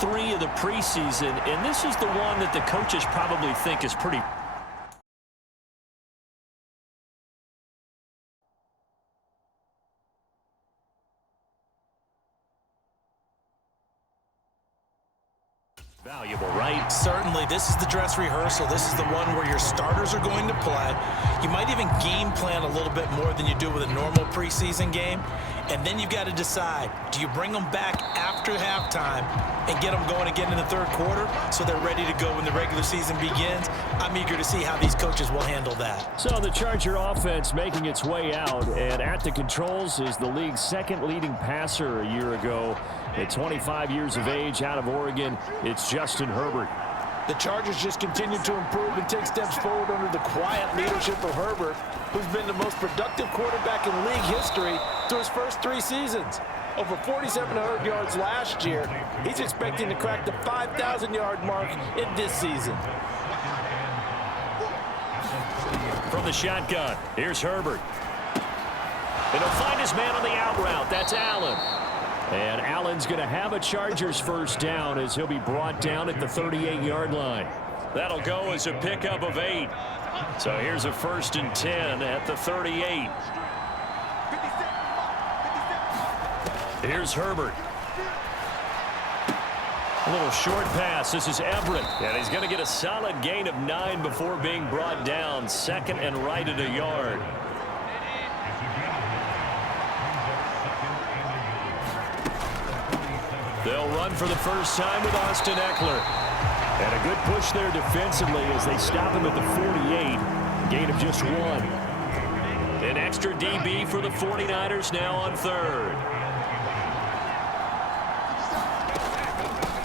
3 of the preseason, and this is the one that the coaches probably think is pretty valuable, right? Certainly. This is the dress rehearsal. This is the one where your starters are going to play. You might even game plan a little bit more than you do with a normal preseason game. And then you've got to decide, do you bring them back after halftime and get them going again in the third quarter so they're ready to go when the regular season begins? I'm eager to see how these coaches will handle that. So the Charger offense making its way out, and at the controls is the league's second leading passer a year ago. At 25 years of age, out of Oregon, it's Justin Herbert. The Chargers just continue to improve and take steps forward under the quiet leadership of Herbert, who's been the most productive quarterback in league history through his first 3 seasons. Over 4,700 yards last year. He's expecting to crack the 5,000-yard mark in this season. From the shotgun, here's Herbert. And he'll find his man on the out route. That's Allen. And Allen's going to have a Chargers first down as he'll be brought down at the 38-yard line. That'll go as a pickup of 8. So here's a 1st and 10 at the 38. Here's Herbert. A little short pass. This is Everett. And he's going to get a solid gain of 9 before being brought down. 2nd and right at a yard. They'll run for the first time with Austin Eckler. And a good push there defensively as they stop him at the 48. Gain of just 1. An extra DB for the 49ers now on 3rd.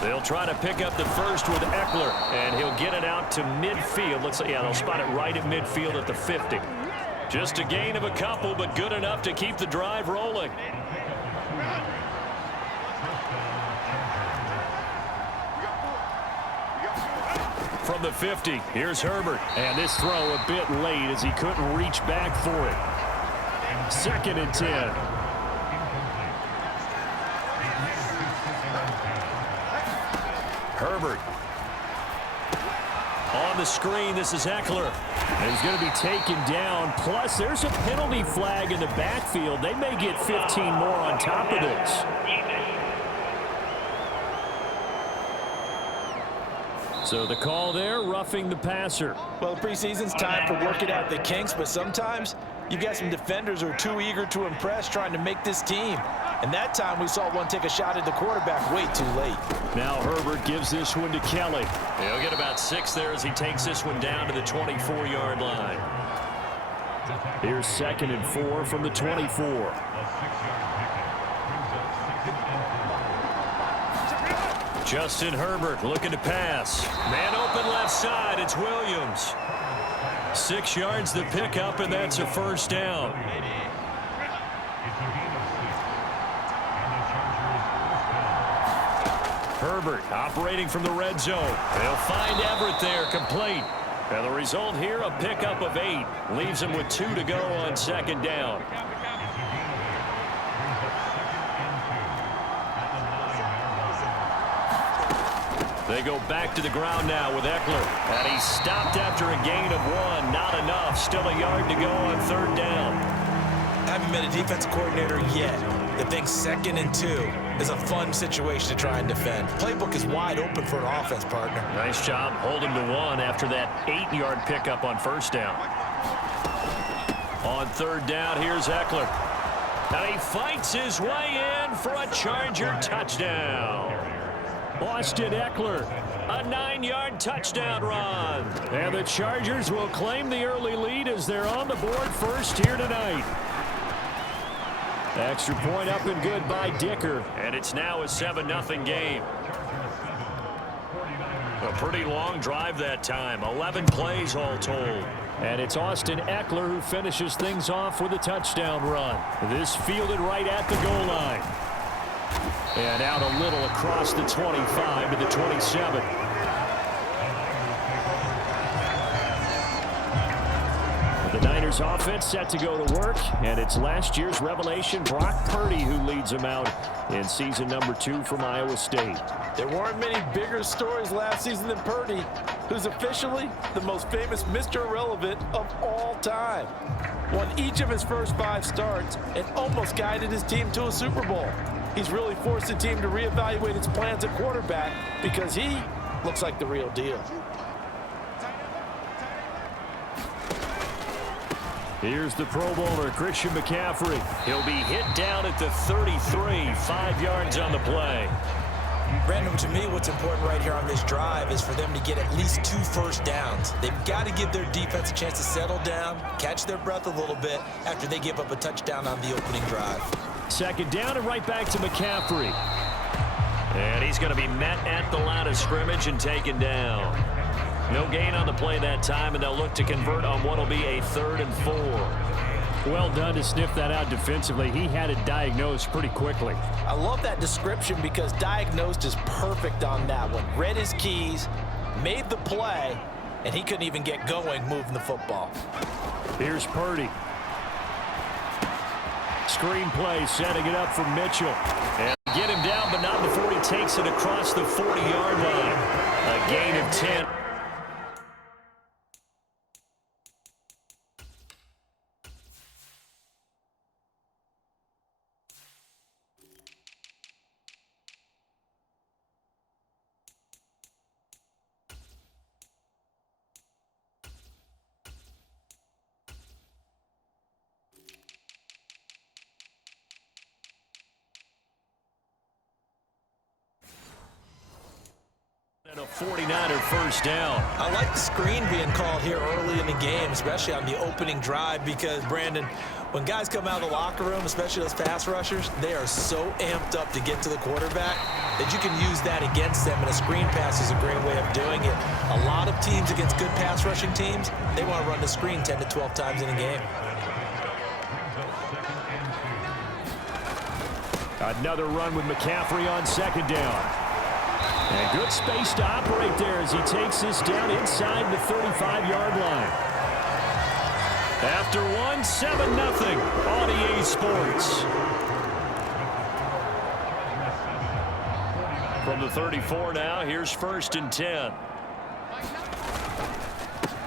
They'll try to pick up the first with Eckler, and he'll get it out to midfield. Looks like, yeah, they'll spot it right at midfield at the 50. Just a gain of a couple, but good enough to keep the drive rolling. From the 50, here's Herbert. And this throw a bit late as he couldn't reach back for it. 2nd and 10. Herbert. On the screen, this is Eckler. And he's going to be taken down. Plus, there's a penalty flag in the backfield. They may get 15 more on top of this. So the call there, roughing the passer. Well, preseason's time for working out the kinks, but sometimes you've got some defenders who are too eager to impress trying to make this team. And that time we saw one take a shot at the quarterback way too late. Now Herbert gives this one to Kelly. He'll get about 6 there as he takes this one down to the 24-yard line. Here's 2nd and 4 from the 24. Justin Herbert looking to pass. Man open left side. It's Williams. 6 yards the pickup, and that's a first down. Herbert operating from the red zone. They'll find Everett there, complete. And the result here, a pickup of 8. Leaves him with 2 to go on 2nd down. They go back to the ground now with Eckler. And he's stopped after a gain of 1. Not enough. Still a yard to go on 3rd down. I haven't met a defensive coordinator yet that thinks 2nd and 2 is a fun situation to try and defend. Playbook is wide open for an offense, partner. Nice job holding to 1 after that 8-yard pickup on 1st down. On 3rd down, here's Eckler. And he fights his way in for a Charger touchdown. Austin Eckler, a 9-yard touchdown run. And the Chargers will claim the early lead as they're on the board first here tonight. Extra point up and good by Dicker. And it's now a 7-0 game. A pretty long drive that time. 11 plays all told. And it's Austin Eckler who finishes things off with a touchdown run. This fielded right at the goal line. And out a little across the 25 to the 27. The Niners His offense set to go to work, and it's last year's revelation, Brock Purdy, who leads him out in season number 2 from Iowa State. There weren't many bigger stories last season than Purdy, who's officially the most famous Mr. Irrelevant of all time. Won each of his first 5 starts and almost guided his team to a Super Bowl. He's really forced the team to reevaluate its plans at quarterback because he looks like the real deal. Here's the Pro Bowler, Christian McCaffrey. He'll be hit down at the 33, 5 yards on the play. Brandon, to me, what's important right here on this drive is for them to get at least 2 first downs. They've got to give their defense a chance to settle down, catch their breath a little bit after they give up a touchdown on the opening drive. Second down and right back to McCaffrey. And he's going to be met at the line of scrimmage and taken down. No gain on the play that time, and they'll look to convert on what will be a 3rd and 4. Well done to sniff that out defensively. He had it diagnosed pretty quickly. I love that description because diagnosed is perfect on that one. Read his keys, made the play, and he couldn't even get going moving the football. Here's Purdy. Screen play, setting it up for Mitchell. And get him down, but not before he takes it across the 40-yard line. A gain of 10. And a 49er first down. I like the screen being called here early in the game, especially on the opening drive, because, Brandon, when guys come out of the locker room, especially those pass rushers, they are so amped up to get to the quarterback that you can use that against them, and a screen pass is a great way of doing it. A lot of teams against good pass rushing teams, they want to run the screen 10 to 12 times in a game. Another run with McCaffrey on second down. And good space to operate there as he takes this down inside the 35-yard line. After 1, 7-0 on EA Sports. From the 34 now, here's 1st and 10.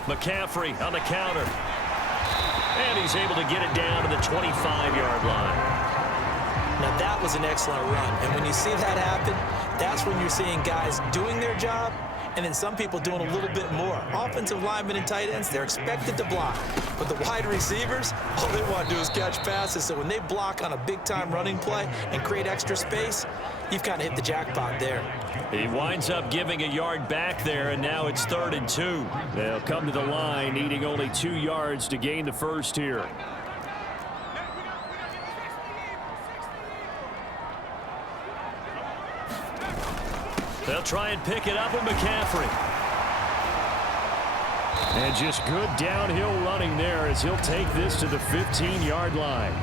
McCaffrey on the counter. And he's able to get it down to the 25-yard line. Now, that was an excellent run. And when you see that happen, that's when you're seeing guys doing their job and then some people doing a little bit more. Offensive linemen and tight ends, they're expected to block. But the wide receivers, all they want to do is catch passes. So when they block on a big-time running play and create extra space, you've kind of hit the jackpot there. He winds up giving a yard back there, and now it's 3rd and 2. They'll come to the line, needing only 2 yards to gain the first here. They'll try and pick it up with McCaffrey. And just good downhill running there as he'll take this to the 15-yard line.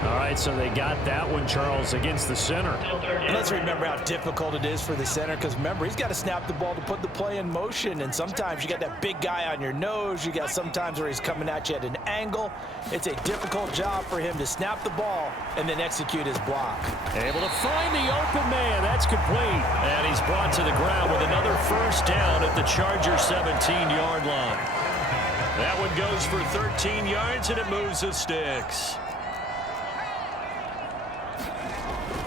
All right, so they got that one, Charles, against the center. And let's remember how difficult it is for the center, because remember, he's got to snap the ball to put the play in motion, and sometimes you got that big guy on your nose. You got sometimes where he's coming at you at an angle. It's a difficult job for him to snap the ball and then execute his block. Able to find the open man. That's complete. And he's brought to the ground with another first down at the Chargers' 17-yard line. That one goes for 13 yards, and it moves the sticks.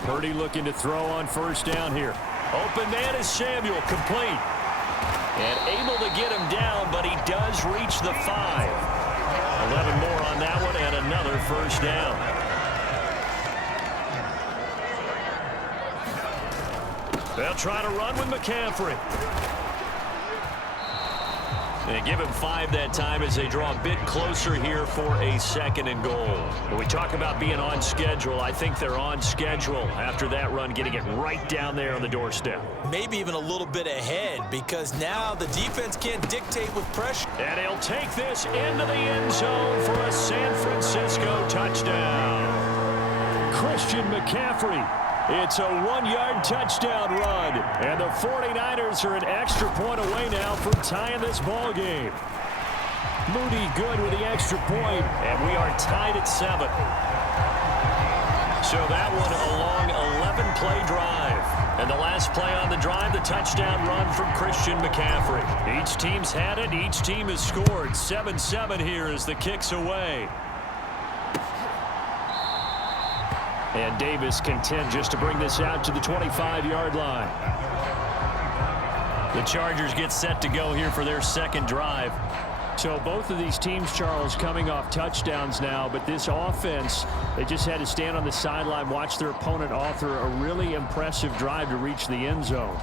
Purdy looking to throw on first down here. Open man is Samuel, complete. And able to get him down, but he does reach the 5. 11 more on that one, and another first down. They'll try to run with McCaffrey. They give him 5 that time as they draw a bit closer here for a 2nd and goal. When we talk about being on schedule, I think they're on schedule after that run, getting it right down there on the doorstep. Maybe even a little bit ahead, because now the defense can't dictate with pressure. And he'll take this into the end zone for a San Francisco touchdown. Christian McCaffrey It's a 1-yard touchdown run. And the 49ers are an extra point away now from tying this ball game. Moody good with the extra point, and we are tied at 7. So that one a long 11-play drive. And the last play on the drive, the touchdown run from Christian McCaffrey. Each team's had it. Each team has scored. 7-7 here as the kick's away. And Davis content just to bring this out to the 25-yard line. The Chargers get set to go here for their second drive. So both of these teams, Charles, coming off touchdowns now, but this offense, they just had to stand on the sideline, watch their opponent author a really impressive drive to reach the end zone.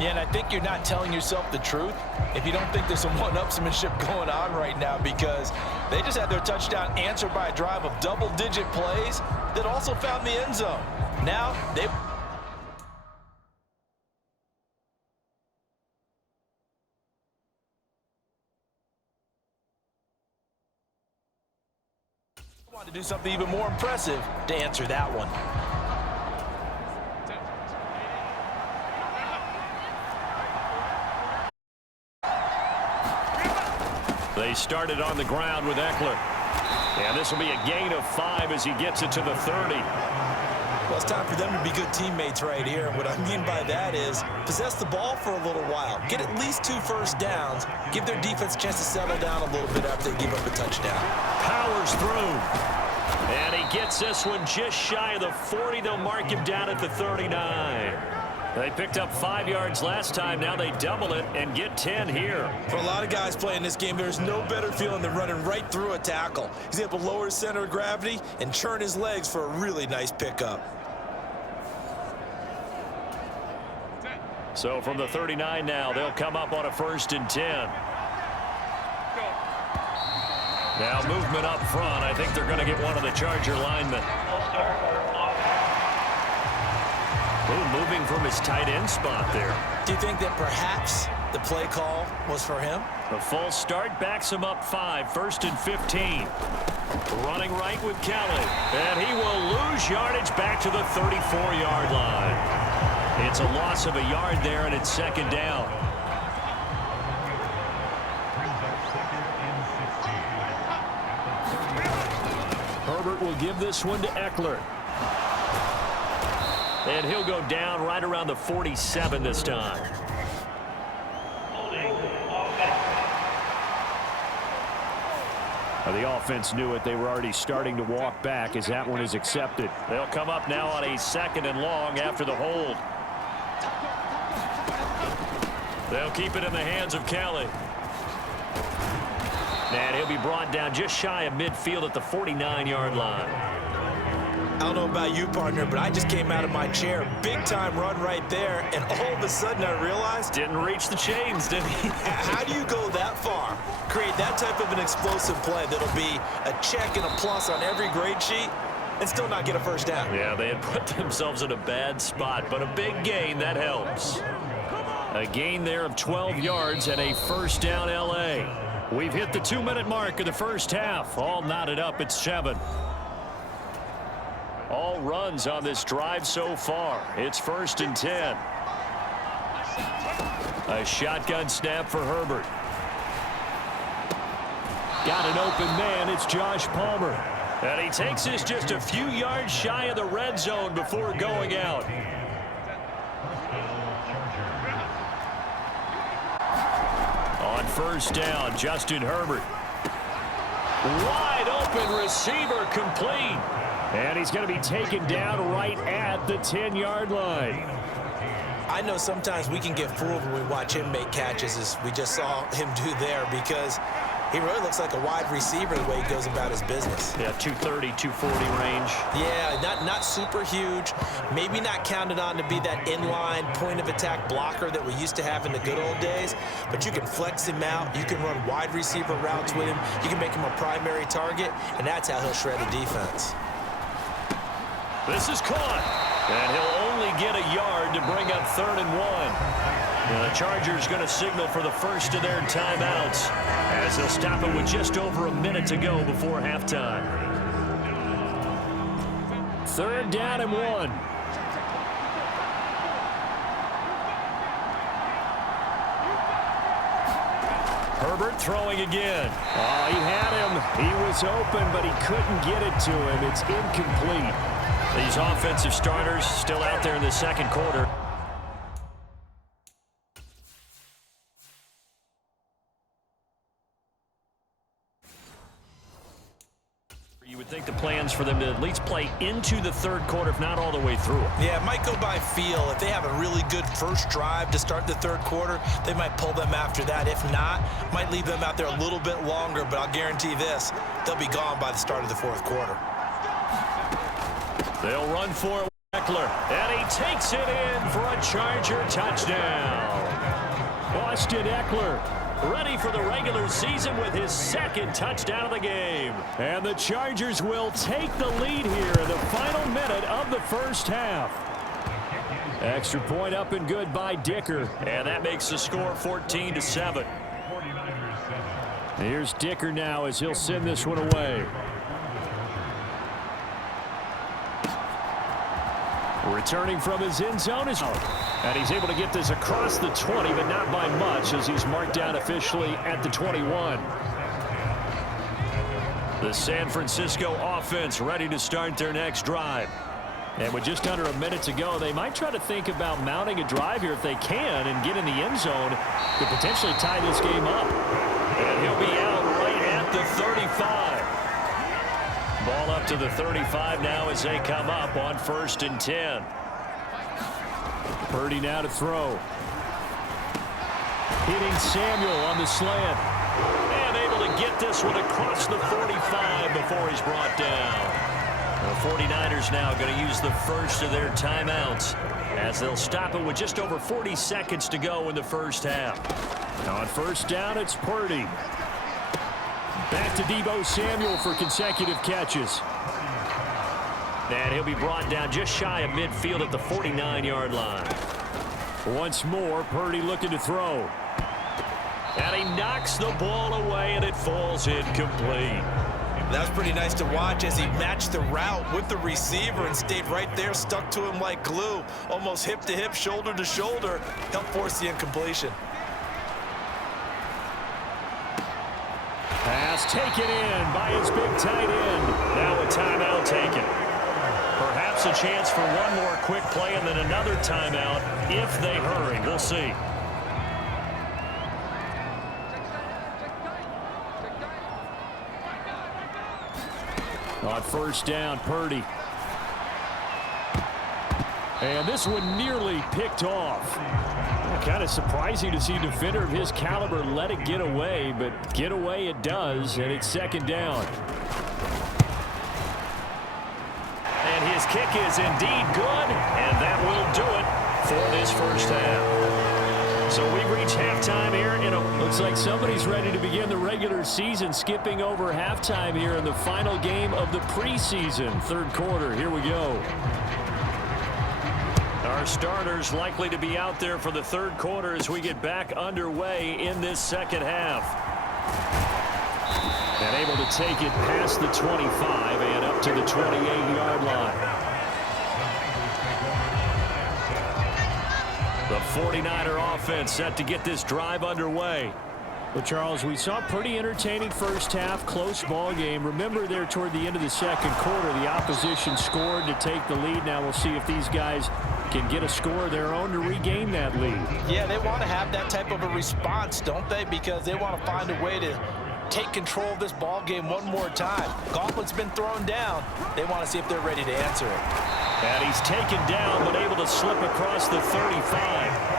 Yeah, and I think you're not telling yourself the truth if you don't think there's some one-upsmanship going on right now, because they just had their touchdown answered by a drive of double-digit plays that also found the end zone. Now, they want to do something even more impressive to answer that one. They started on the ground with Eckler. And this will be a gain of 5 as he gets it to the 30. Well, it's time for them to be good teammates right here. And what I mean by that is possess the ball for a little while. Get at least 2 first downs. Give their defense a chance to settle down a little bit after they give up a touchdown. Powers through. And he gets this one just shy of the 40. They'll mark him down at the 39. They picked up 5 yards last time. Now they double it and get 10 here. For a lot of guys playing this game, there's no better feeling than running right through a tackle. He's able to lower his center of gravity and churn his legs for a really nice pickup. So from the 39 now, they'll come up on a 1st and 10. Now movement up front. I think they're going to get one of the Charger linemen. Ooh, moving from his tight end spot there. Do you think that perhaps the play call was for him? The false start backs him up 5, 1st and 15. Running right with Kelly. And he will lose yardage back to the 34-yard line. It's a loss of a yard there, and it's 2nd down. Herbert will give this one to Eckler. And he'll go down right around the 47 this time. The offense knew it. They were already starting to walk back as that one is accepted. They'll come up now on a 2nd and long after the hold. They'll keep it in the hands of Kelly. And he'll be brought down just shy of midfield at the 49-yard line. I don't know about you, partner, but I just came out of my chair. Big-time run right there, and all of a sudden I realized... Didn't reach the chains, did he? How do you go that far? Create that type of an explosive play that'll be a check and a plus on every grade sheet and still not get a 1st down. Yeah, they had put themselves in a bad spot, but a big gain, that helps. A gain there of 12 yards and a 1st down L.A. We've hit the 2-minute mark of the first half. All knotted up at 7. All runs on this drive so far. It's 1st and 10. A shotgun snap for Herbert. Got an open man. It's Josh Palmer. And he takes this just a few yards shy of the red zone before going out. On 1st down, Justin Herbert. Wide open receiver complete. And he's going to be taken down right at the 10-yard line. I know sometimes we can get fooled when we watch him make catches, as we just saw him do there, because he really looks like a wide receiver the way he goes about his business. Yeah, 230, 240 range. Yeah, not super huge. Maybe not counted on to be that inline point-of-attack blocker that we used to have in the good old days, but you can flex him out. You can run wide receiver routes with him. You can make him a primary target, and that's how he'll shred a defense. This is caught, and he'll only get a yard to bring up 3rd and 1. And the Chargers going to signal for the first of their timeouts as they'll stop it with just over a minute to go before halftime. 3rd down and 1. Herbert throwing again. Oh, he had him. He was open, but he couldn't get it to him. It's incomplete. These offensive starters still out there in the second quarter. You would think the plans for them to at least play into the third quarter, if not all the way through. Yeah, it might go by feel. If they have a really good first drive to start the third quarter, they might pull them after that. If not, might leave them out there a little bit longer, but I'll guarantee this, they'll be gone by the start of the fourth quarter. They'll run for it, Eckler, and he takes it in for a Charger touchdown. Austin Eckler, ready for the regular season with his second touchdown of the game. And the Chargers will take the lead here in the final minute of the first half. Extra point up and good by Dicker. And that makes the score 14-7. Here's Dicker now as he'll send this one away. Returning from his end zone is out. And he's able to get this across the 20, but not by much as he's marked down officially at the 21. The San Francisco offense ready to start their next drive. And with just under a minute to go, they might try to think about mounting a drive here if they can and get in the end zone to potentially tie this game up. And he'll be out right at the 35. Ball up to the 35 now as they come up on 1st and 10. Purdy now to throw. Hitting Samuel on the slant. And able to get this one across the 45 before he's brought down. The 49ers now going to use the first of their timeouts as they'll stop it with just over 40 seconds to go in the first half. On 1st down, it's Purdy. Back to Deebo Samuel for consecutive catches. And he'll be brought down just shy of midfield at the 49-yard line. Once more, Purdy looking to throw. And he knocks the ball away, and it falls incomplete. That was pretty nice to watch as he matched the route with the receiver and stayed right there, stuck to him like glue, almost hip to hip, shoulder to shoulder, helped force the incompletion. Pass taken in by his big tight end. Now a timeout taken. Perhaps a chance for one more quick play and then another timeout if they hurry. We'll see. On 1st down, Purdy. And this one nearly picked off. Kind of surprising to see a defender of his caliber let it get away, but get away it does, and it's 2nd down. And his kick is indeed good, and that will do it for this first half. So we reach halftime here in a... Looks like somebody's ready to begin the regular season, skipping over halftime here in the final game of the preseason. 3rd quarter, here we go. Our starters likely to be out there for the 3rd quarter as we get back underway in this 2nd half. And able to take it past the 25 and up to the 28-yard line. The 49er offense set to get this drive underway. Well, Charles, we saw a pretty entertaining first half, close ball game. Remember there toward the end of the 2nd quarter, the opposition scored to take the lead. Now we'll see if these guys can get a score of their own to regain that lead. Yeah, they want to have that type of a response, don't they? Because they want to find a way to take control of this ball game one more time. Gauntlet's been thrown down. They want to see if they're ready to answer it. And he's taken down, but able to slip across the 35.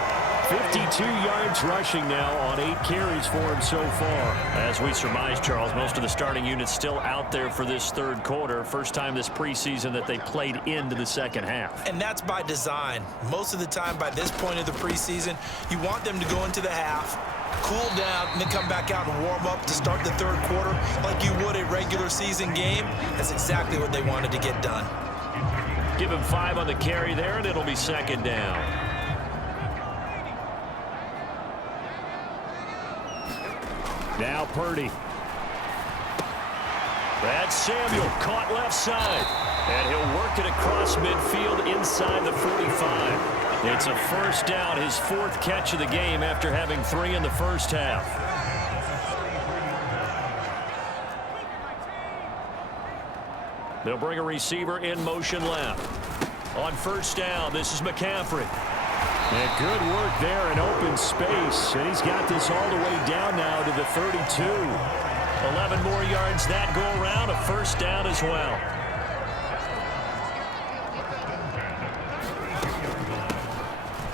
52 yards rushing now on 8 carries for him so far. As we surmise, Charles, most of the starting units still out there for this 3rd quarter. First time this preseason that they played into the 2nd half. And that's by design. Most of the time by this point of the preseason, you want them to go into the half, cool down, and then come back out and warm up to start the 3rd quarter like you would a regular season game. That's exactly what they wanted to get done. Give him 5 on the carry there, and it'll be 2nd down. Now Purdy. That's Samuel caught left side. And he'll work it across midfield inside the 45. It's a 1st down, his 4th catch of the game after having 3 in the first half. They'll bring a receiver in motion left. On first down, this is McCaffrey. And good work there in open space. And he's got this all the way down now to the 32. 11 more yards that go around, a first down as well.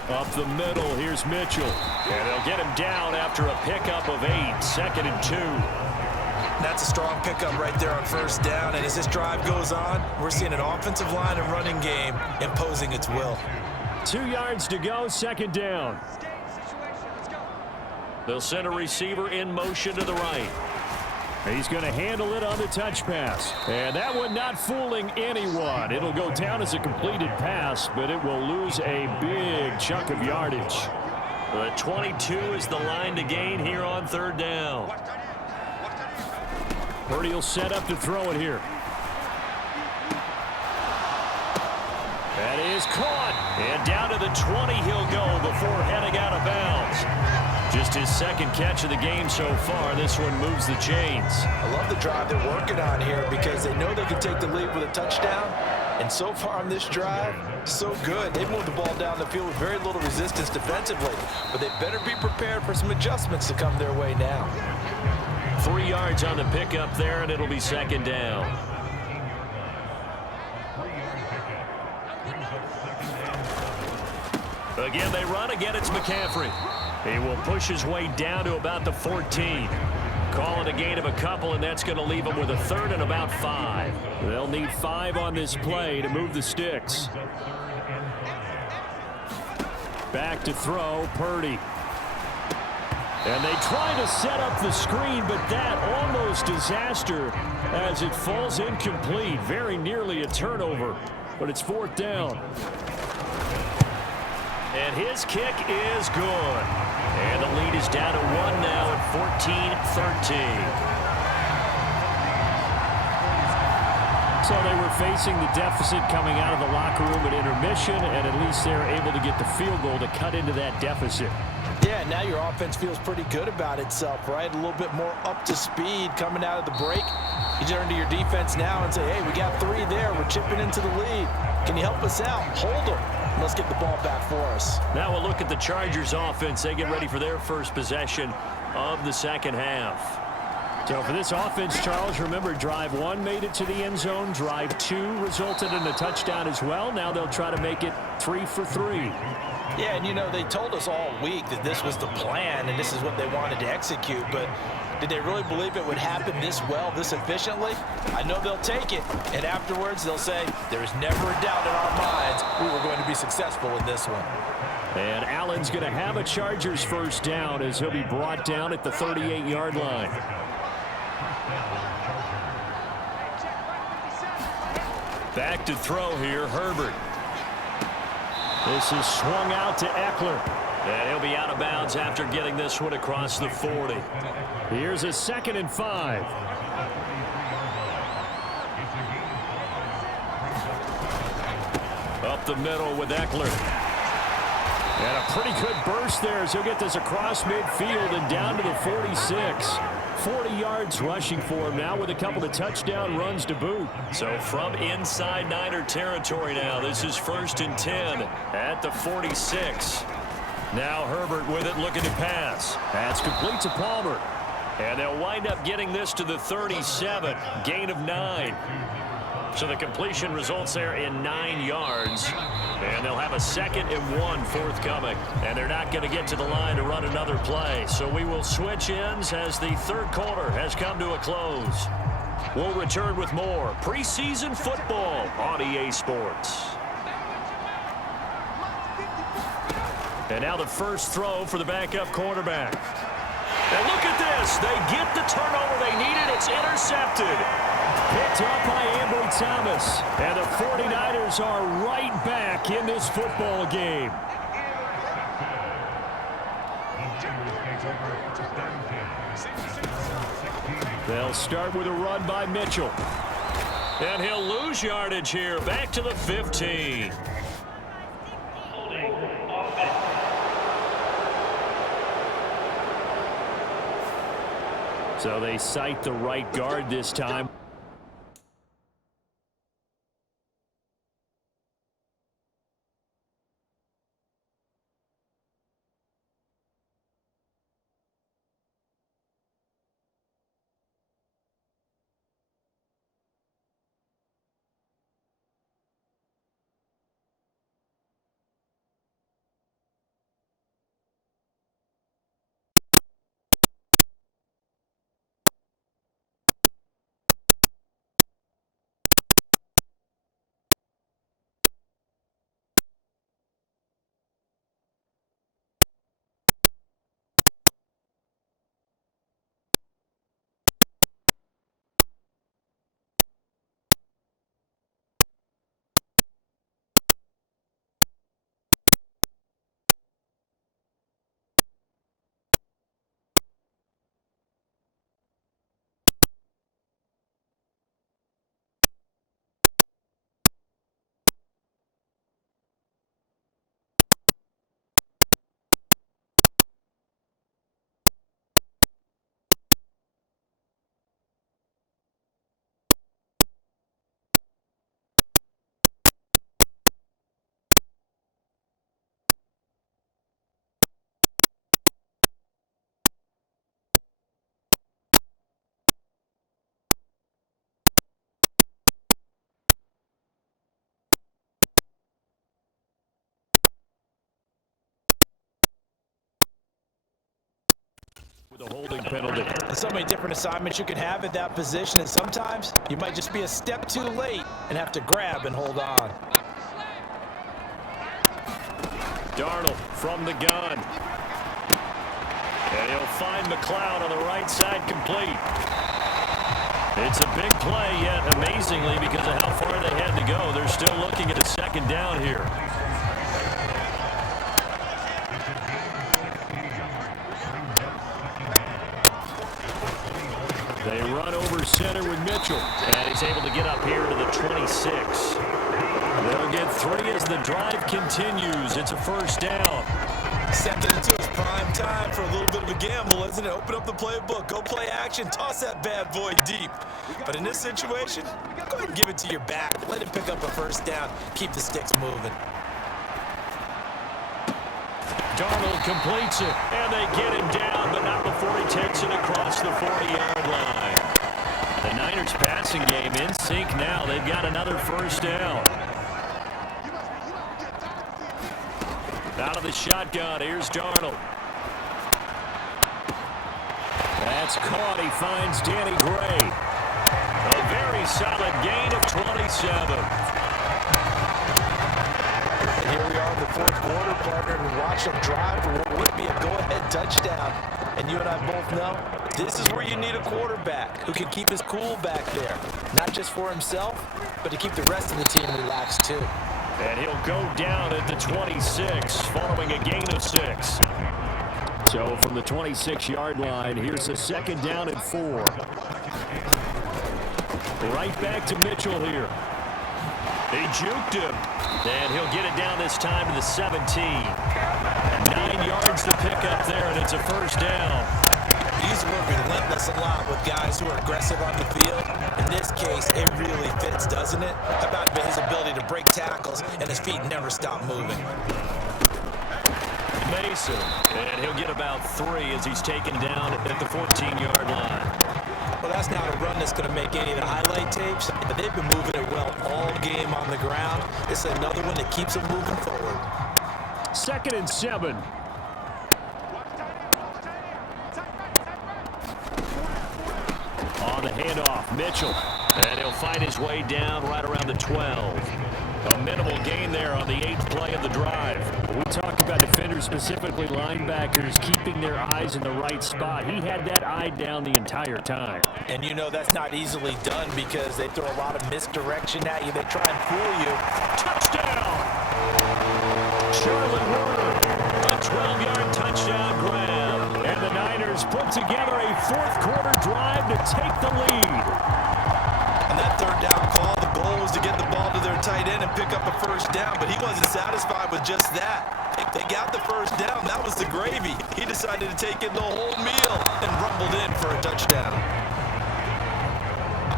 Up the middle, here's Mitchell. And they'll get him down after a pickup of 8, 2nd and 2. That's a strong pickup right there on first down. And as this drive goes on, we're seeing an offensive line and running game imposing its will. 2 yards to go, 2nd down. They'll send a receiver in motion to the right. He's going to handle it on the touch pass. And that one not fooling anyone. It'll go down as a completed pass, but it will lose a big chunk of yardage. The 22 is the line to gain here on 3rd down. Purdy will set up to throw it here. That is caught. And down to the 20 he'll go before heading out of bounds. Just his 2nd catch of the game so far. This one moves the chains. I love the drive they're working on here because they know they can take the lead with a touchdown. And so far on this drive, so good. They've moved the ball down the field with very little resistance defensively. But they better be prepared for some adjustments to come their way now. 3 yards on the pickup there, and it'll be 2nd down. Again, they run. Again, it's McCaffrey. He will push his way down to about the 14. Call it a gain of a couple, and that's going to leave him with a 3rd and about 5. They'll need 5 on this play to move the sticks. Back to throw, Purdy. And they try to set up the screen, but that almost disaster as it falls incomplete. Very nearly a turnover, but it's 4th down. And his kick is good. And the lead is down to 1 now at 14-13. So they were facing the deficit coming out of the locker room at intermission, and at least they're able to get the field goal to cut into that deficit. Yeah, now your offense feels pretty good about itself, right? A little bit more up to speed coming out of the break. You turn to your defense now and say, hey, we got 3 there. We're chipping into the lead. Can you help us out? Hold them. Let's get the ball back for us. Now we'll look at the Chargers offense. They get ready for their first possession of the 2nd half. So for this offense, Charles, remember drive 1 made it to the end zone. Drive 2 resulted in a touchdown as well. Now they'll try to make it 3 for 3. Yeah, and you know, they told us all week that this was the plan and this is what they wanted to execute, but did they really believe it would happen this well, this efficiently? I know they'll take it, and afterwards they'll say, there's never a doubt in our minds we were going to be successful in this one. And Allen's going to have a Chargers first down as he'll be brought down at the 38-yard line. Back to throw here, Herbert. This is swung out to Eckler. And he'll be out of bounds after getting this one across the 40. Here's a 2nd and 5. Up the middle with Eckler. And a pretty good burst there as he'll get this across midfield and down to the 46. 40 yards rushing for him now with a couple of touchdown runs to boot. So from inside Niner territory now, this is 1st and 10 at the 46. Now Herbert with it, looking to pass. That's complete to Palmer. And they'll wind up getting this to the 37, gain of 9. So the completion results there in 9 yards. And they'll have a 2nd and 1 forthcoming. And they're not going to get to the line to run another play. So we will switch ends as the 3rd quarter has come to a close. We'll return with more preseason football on EA Sports. And now the first throw for the backup quarterback. And look at this. They get the turnover they needed. It's intercepted. Picked up by Ambry Thomas. And the 49ers are right back in this football game. They'll start with a run by Mitchell. And he'll lose yardage here. Back to the 15. So they cite the right guard this time. so many different assignments you can have at that position, and sometimes you might just be a step too late and have to grab and hold on. Darnold from the gun. And he'll find McLeod on the right side, complete. It's a big play, yet amazingly, because of how far they had to go, they're still looking at a second down here. They run over center with Mitchell, and he's able to get up here to the 26. They'll get 3 as the drive continues. It's a first down. Stepping into his prime time for a little bit of a gamble, isn't it? Open up the playbook, go play action, toss that bad boy deep. But in this situation, go ahead and give it to your back. Let him pick up a first down, keep the sticks moving. Darnold completes it, and they get him down, but not before he takes it across the 40-yard line. The Niners passing game in sync now. They've got another first down. Out of the shotgun, here's Darnold. That's caught. He finds Danny Gray. A very solid gain of 27. And here we are in the fourth quarter, partner, and watch them drive for what would be a go-ahead touchdown. And you and I both know this is where you need a quarterback who can keep his cool back there. Not just for himself, but to keep the rest of the team relaxed too. And he'll go down at the 26 following a gain of 6. So from the 26-yard line, here's a second down and 4. Right back to Mitchell here. He juked him. And he'll get it down this time to the 17. 9 yards to pick up there, and it's a first down. He's working relentless a lot with guys who are aggressive on the field. In this case, it really fits, doesn't it? About his ability to break tackles, and his feet never stop moving. Mason, and he'll get about 3 as he's taken down at the 14-yard line. Well, that's not a run that's going to make any of the highlight tapes, but they've been moving it well all game on the ground. It's another one that keeps them moving forward. 2nd and 7. On the handoff, Mitchell. And he'll find his way down right around the 12. A minimal gain there on the 8th play of the drive. We talk about defenders, specifically linebackers, keeping their eyes in the right spot. He had that eye down the entire time. And you know that's not easily done because they throw a lot of misdirection at you. They try and fool you. Touchdown! Charlotte Ward, a 12-yard touchdown grab. And the Niners put together a fourth-quarter drive to take the lead. On that third down call, the goal was to get the ball to their tight end and pick up a first down, but he wasn't satisfied with just that. They got the first down. That was the gravy. He decided to take in the whole meal and rumbled in for a touchdown.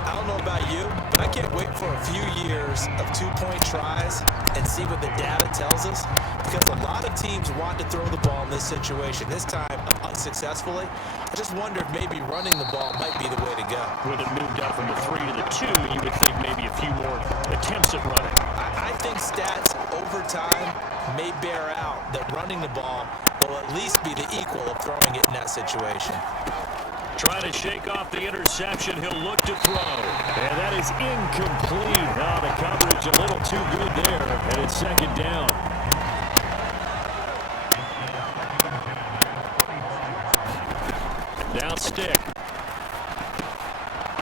I don't know about you, but I can't wait for a few years of two-point tries and see what the data tells us, because a lot of teams want to throw the ball in this situation. This time, unsuccessfully. I just wonder if maybe running the ball might be the way to go. With it moved up from the 3 to the 2, you would think maybe a few more attempts at running. I think stats over time may bear out that running the ball will at least be the equal of throwing it in that situation. Trying to shake off the interception. He'll look to throw. And that is incomplete. Now the coverage a little too good there. And it's second down. Now stick.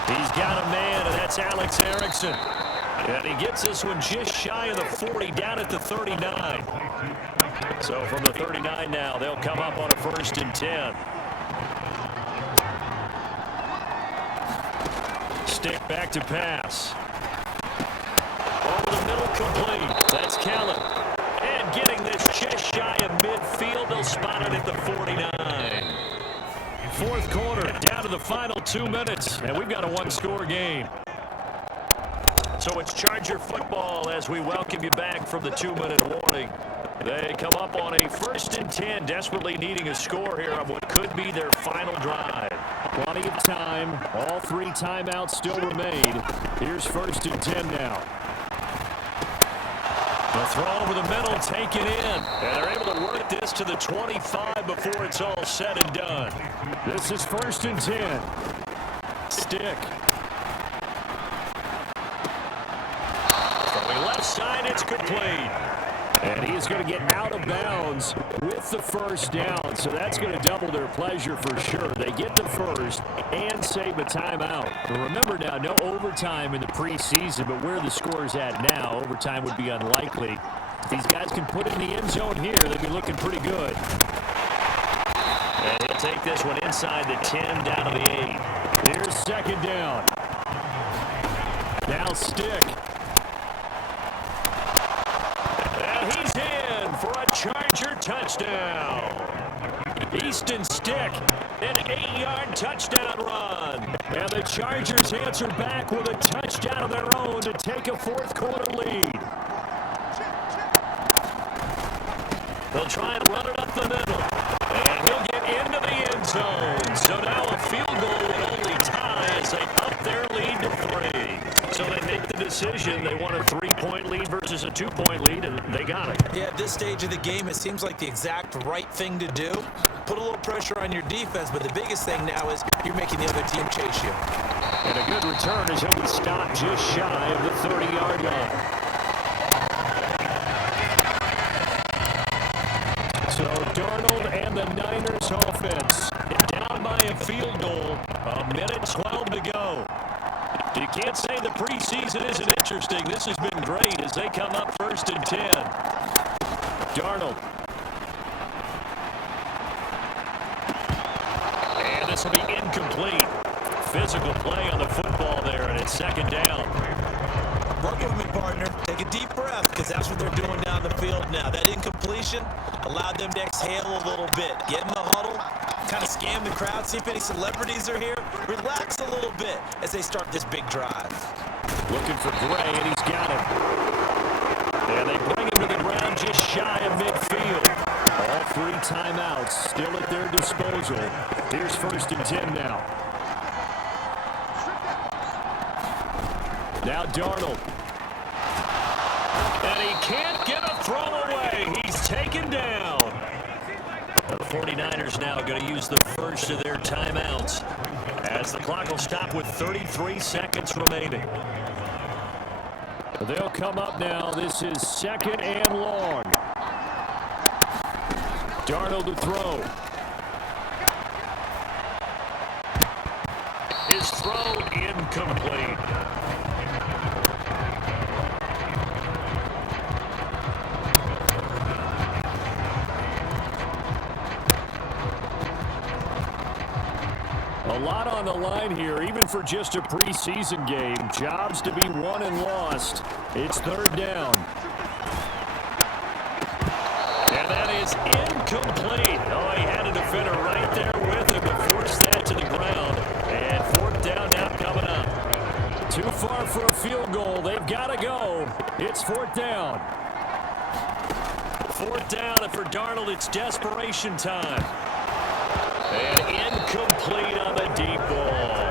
He's got a man, and that's Alex Erickson. And he gets this one just shy of the 40, down at the 39. So from the 39 now, they'll come up on a 1st and 10. Stick back to pass. Over the middle, complete. That's Callan. And getting this just shy of midfield, they'll spot it at the 49. Fourth quarter, down to the final 2 minutes, and we've got a one-score game. So it's Charger football as we welcome you back from the 2-minute warning. They come up on a 1st and 10, desperately needing a score here on what could be their final drive. Plenty of time. All 3 timeouts still remain. Here's 1st and 10 now. The throw over the middle, taken in. And they're able to work this to the 25 before it's all said and done. This is 1st and 10. Stick. From the left side, it's complete. And he's going to get out of bounds with the first down. So that's going to double their pleasure for sure. They get the first and save a timeout. But remember now, no overtime in the preseason, but where the score's at now, overtime would be unlikely. If these guys can put it in the end zone here, they'll be looking pretty good. And he'll take this one inside the 10, down to the 8. Here's 2nd down. Now Stick. He's in for a Charger touchdown. Easton Stick, an 8-yard touchdown run. And the Chargers answer back with a touchdown of their own to take a 4th quarter lead. They'll try and run it up the middle. And he'll get into the end zone. So now a field goal would only tie as they up their lead to 3. So they make the decision. They want a 3-point lead versus a 2-point lead, and they got it. Yeah, at this stage of the game, it seems like the exact right thing to do. Put a little pressure on your defense, but the biggest thing now is you're making the other team chase you. And a good return as he'll be stopped just shy of the 30-yard line. So Darnold and the Niners offense down by a field goal. 1:12 to go. You can't say the preseason isn't interesting. This has been great as they come up 1st and 10. Darnold. And this will be incomplete. Physical play on the football there, and it's 2nd down. Work with me, partner. Take a deep breath, because that's what they're doing down the field now. That incompletion allowed them to exhale a little bit. Get in the huddle, kind of scan the crowd, see if any celebrities are here. Relax a little bit as they start this big drive. Looking for Gray, and he's got him. And they bring him to the ground just shy of midfield. All 3 timeouts still at their disposal. Here's 1st and 10 now. Now Darnold. And he can't get a throw away. He's taken down. The 49ers now going to use the first of their timeouts as the clock will stop with 33 seconds remaining. They'll come up now. This is 2nd and long. Darnold to throw. His throw incomplete. A lot on the line here, even for just a preseason game. Jobs to be won and lost. It's 3rd down. And that is incomplete. Oh, he had a defender right there with him to force that to the ground. And 4th down now coming up. Too far for a field goal. They've got to go. It's 4th down. 4th down, and for Darnold, it's desperation time. And incomplete on the deep ball.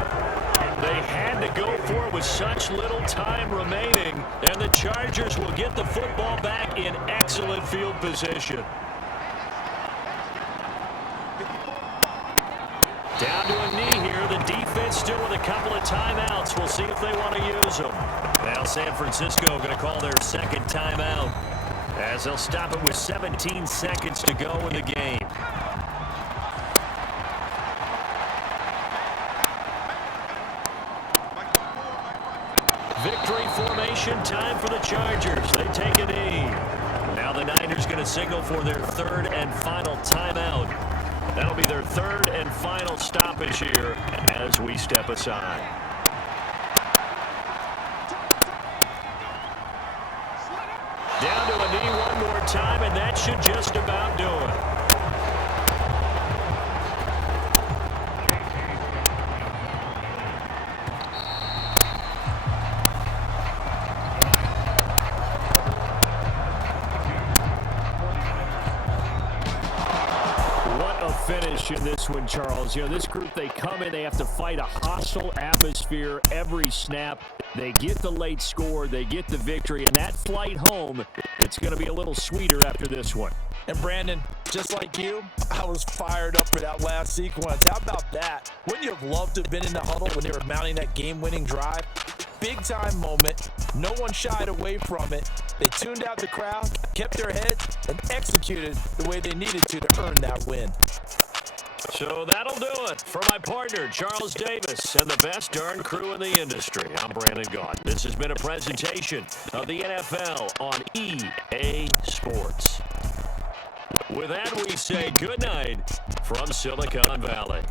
They had to go for it with such little time remaining, and the Chargers will get the football back in excellent field position. Down to a knee here. The defense still with a couple of timeouts. We'll see if they want to use them. Now San Francisco going to call their 2nd timeout as they'll stop it with 17 seconds to go in the game. Victory formation time for the Chargers. They take a knee. Now the Niners going to signal for their 3rd and final timeout. That'll be their 3rd and final stoppage here as we step aside. Down to a knee one more time, and that should just about do it. finish in this one, Charles. You know, this group, they come in, they have to fight a hostile atmosphere every snap. They get the late score, they get the victory, and that flight home, it's going to be a little sweeter after this one. And Brandon, just like you, I was fired up for that last sequence. How about that? Wouldn't you have loved to have been in the huddle when they were mounting that game-winning drive? Big-time moment. No one shied away from it. They tuned out the crowd, kept their heads, and executed the way they needed to earn that win. So that'll do it for my partner, Charles Davis, and the best darn crew in the industry. I'm Brandon Gaudin. This has been a presentation of the NFL on EA Sports. With that, we say good night from Silicon Valley.